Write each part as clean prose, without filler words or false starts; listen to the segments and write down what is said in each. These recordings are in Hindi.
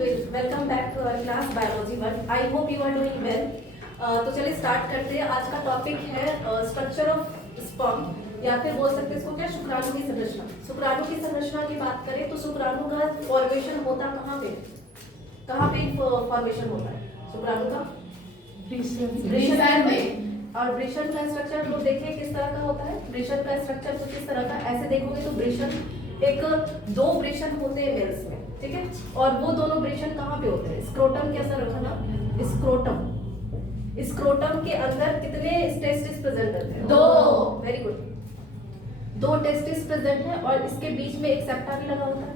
welcome back to our class Biology 1. I hope you are doing well. तो चलिए स्टार्ट करते हैं. आज का टॉपिक है स्ट्रक्चर ऑफ स्पर्म, या फिर बोल सकते हैं इसको क्या, शुक्राणु की संरचना. शुक्राणु की संरचना की बात करें तो शुक्राणु का फॉर्मेशन होता कहाँ पे फॉर्मेशन होता है शुक्राणु का? वृषण में. और वृषण का स्ट्रक्चर लोग देखिए किस तरह का होता है. वृषण का स्ट्रक्चर कुछ इस तरह का, ऐसे देखोगे तो वृषण एक दो वृषण होते हैं मेल्स में, ठीक है. और वो दोनों वृषण कहाँ पे होते हैं? स्क्रोटम के अंदर रखना. स्क्रोटम के अंदर कितने टेस्टिस प्रेजेंट रहते हैं? 2. Very good. 2 टेस्टिस प्रेजेंट है और इसके बीच में एक सेप्टा भी लगा होता है,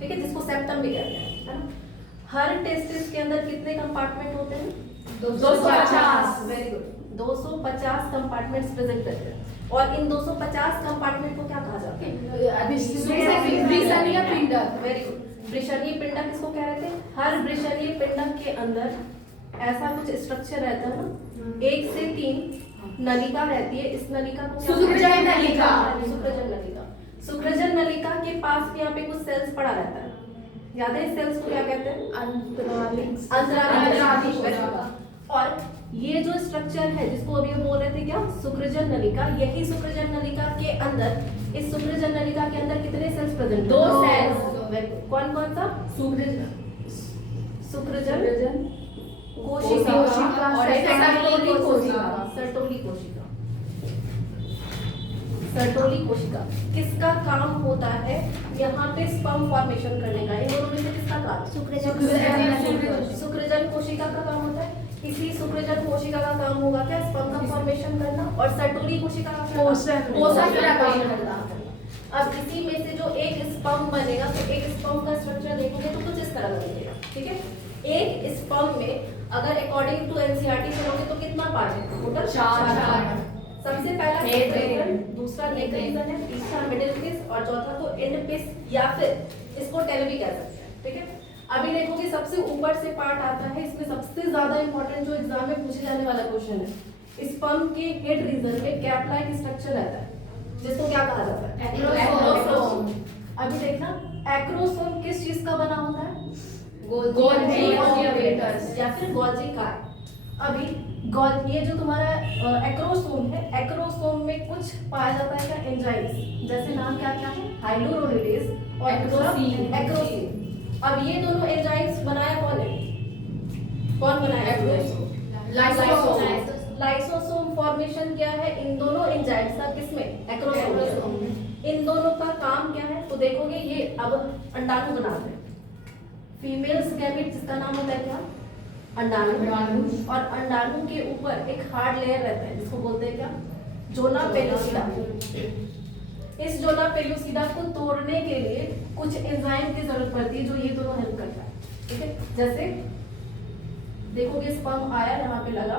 ठीक है, जिसको सेप्टम भी कहते हैं, है ना. हर टेस्टिस के अंदर कितने कंपार्टमेंट होते हैं? 250. Very good. 250 कंपार्टमेंट्स प्रेजेंट रहते हैं. और इन 250 कंपार्टमेंट को क्या कहा जाता है? वृषणीय पिंडक. Very good. वृषणीय पिंडक किसको कह रहे थे? हर वृषणीय पिंडक के अंदर ऐसा कुछ स्ट्रक्चर रहता है ना, 1 से 3 नलिका रहती है. इस नलिका को सुक्रजन नलिका. सुक्रजन नलिका के पास भी यहाँ पे कुछ सेल्स पड़ा रहता है. याद है इस सेल्स को क्या कहते हैं? अंतरालिक. और ये जो स्ट्रक्चर है जिसको अभी हम बोल रहे थे क्या, सुक्रजन नलिका, यही सुक्रजन नलिका के अंदर, इस सुक्रजन नलिका के अंदर कितने सेल्स प्रेजेंट? 2 सेल्स. कौन कौन सा? सुक्रजन कोशिका और सर्टोली कोशिका. किसका काम होता है यहाँ पे स्पर्म फॉर्मेशन करने का? इन दोनों में से किसका काम? सुक्रजन कोशिका का काम होता है. इसी सुक्रजन कोशिका का काम होगा क्या? स्पर्म का फॉर्मेशन करना. और सर्टोली कोशिका का पोषण करना. अब इसी में से जो एक स्पर्म बनेगा, तो एक स्पर्म का स्ट्रक्चर देखोगे तो कुछ इस तरह का बनेगा, ठीक है. एक स्पर्म में अगर अकॉर्डिंग टू एनसीईआरटी चलोगे तो कितना पार्ट है टोटल? 4. सबसे पहला हेड रीजन, दूसरा नेक रीजन है, तीसरा मिडिल पीस और चौथा को एंड पीस या फिर इसको टेल भी कह सकते हैं, ठीक है. अभी देखोगे सबसे ऊपर से पार्ट आता है, इसमें सबसे ज्यादा इंपॉर्टेंट जो एग्जाम में पूछे जाने वाला क्वेश्चन है. स्पर्म के हेड रीजन में कैप लाइक स्ट्रक्चर रहता है जिसको क्या कहा जाता है? एक्रोसोम. अभी देखना, एक्रोसोम किस चीज का बना होता है? गोल्जी या फिर गोल्जी कार. अभी ये जो तुम्हारा एक्रोसोम है, एक्रोसोम में कुछ पाया जाता है क्या? एंजाइम्स. जैसे नाम क्या क्या है? हाइलोरोनिडेज और एक्रोसिन. अब ये दोनों एंजाइम्स बनाया कौन है? कौन बनाया? लाइसोसोम फॉर्मेशन क्या है इन दोनों एंजाइम्स का? किसमें? एक्रोसोम. इन दोनों का काम क्या है? तो देखोगे ये अब अंडाणु बनाते हैं. फीमेल्स गैमेट जिसका नाम होता है क्या? अंडाणु. और अंडाणु के ऊपर एक हार्ड लेयर रहता है जिसको बोलते हैं क्या? Zona pellucida. इस जोना पेलुसिडा को तोड़ने के लिए कुछ एंजाइम की जरूरत पड़ती है जो ये दोनों हेल्प करता है, ठीक है. जैसे देखोगे स्पर्म आया, यहाँ पे लगा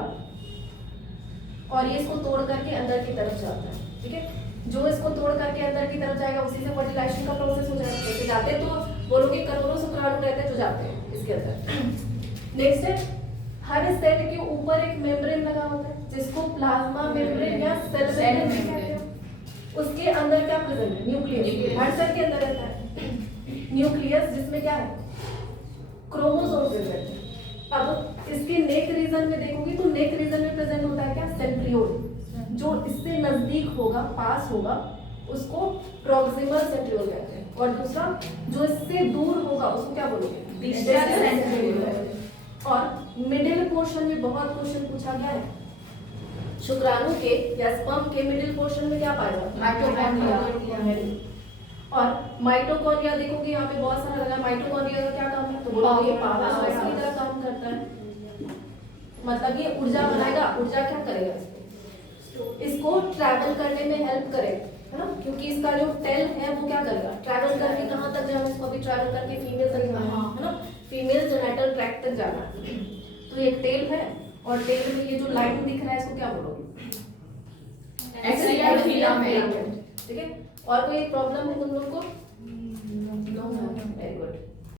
और ये इसको तोड़ करके अंदर की तरफ जाता है, ठीक है. जो इसको तोड़ करके अंदर की तरफ जाएगा उसी से फर्टिलाइजेशन का प्रोसेस हो जाएगा. जैसे जाते तो बोलोगे करोड़ों शुक्राणु रहते हैं जो जाते हैं इसके अंदर. नेक्स्ट है, हर सेल के ऊपर एक मेम्ब्रेन लगा होता है जिसको प्लाज्मा मेम्ब्रेन या सेल मेम्ब्रेन कहते हैं. उसके अंदर क्या प्रेजेंट है? न्यूक्लियस. हर सेल के अंदर रहता है न्यूक्लियस जिसमें क्या है? क्रोमोसोम प्रेजेंट है. अब इसके नेक रीजन में देखोगे तो नेक रीजन में प्रेजेंट होता है क्या? सेंट्रियोल. जो इससे नजदीक होगा, पास होगा, उसको प्रॉक्सिमल सेंट्रियोल कहते हैं. और दूसरा जो इससे दूर होगा उसको क्या बोलोगे? Distal centriole. और मिडिल पोर्शन में बहुत क्वेश्चन पूछा गया है. शुक्राणु के या स्पर्म के मिडिल पोर्शन में क्या पाया जाता है? माइटोकॉन्ड्रिया. और माइटोकॉन्ड्रिया देखोगे यहाँ पे बहुत सारा लगा. माइटोकॉन्ड्रिया का क्या काम है? तो बोलोगे ये पावर हाउस की तरह काम करता है. मतलब ये ऊर्जा बनाएगा. ऊर्जा क्या करेगा? इसको ट्रैवल करने में हेल्प करेगा, है ना. क्योंकि इसका जो टेल है वो क्या करेगा? ट्रैवल करके कहाँ तक जाना? इसको भी ट्रैवल करके फीमेल तक जाना है ना. फीमेल जेनिटल ट्रैक्ट तक जाना. तो ये टेल है और टेल में ये जो लाइन दिख रहा है इसको क्या बोलोगे? एक्सियल फिलामेंट, ठीक है. और कोई प्रॉब्लम है तुम लोग को? Very good.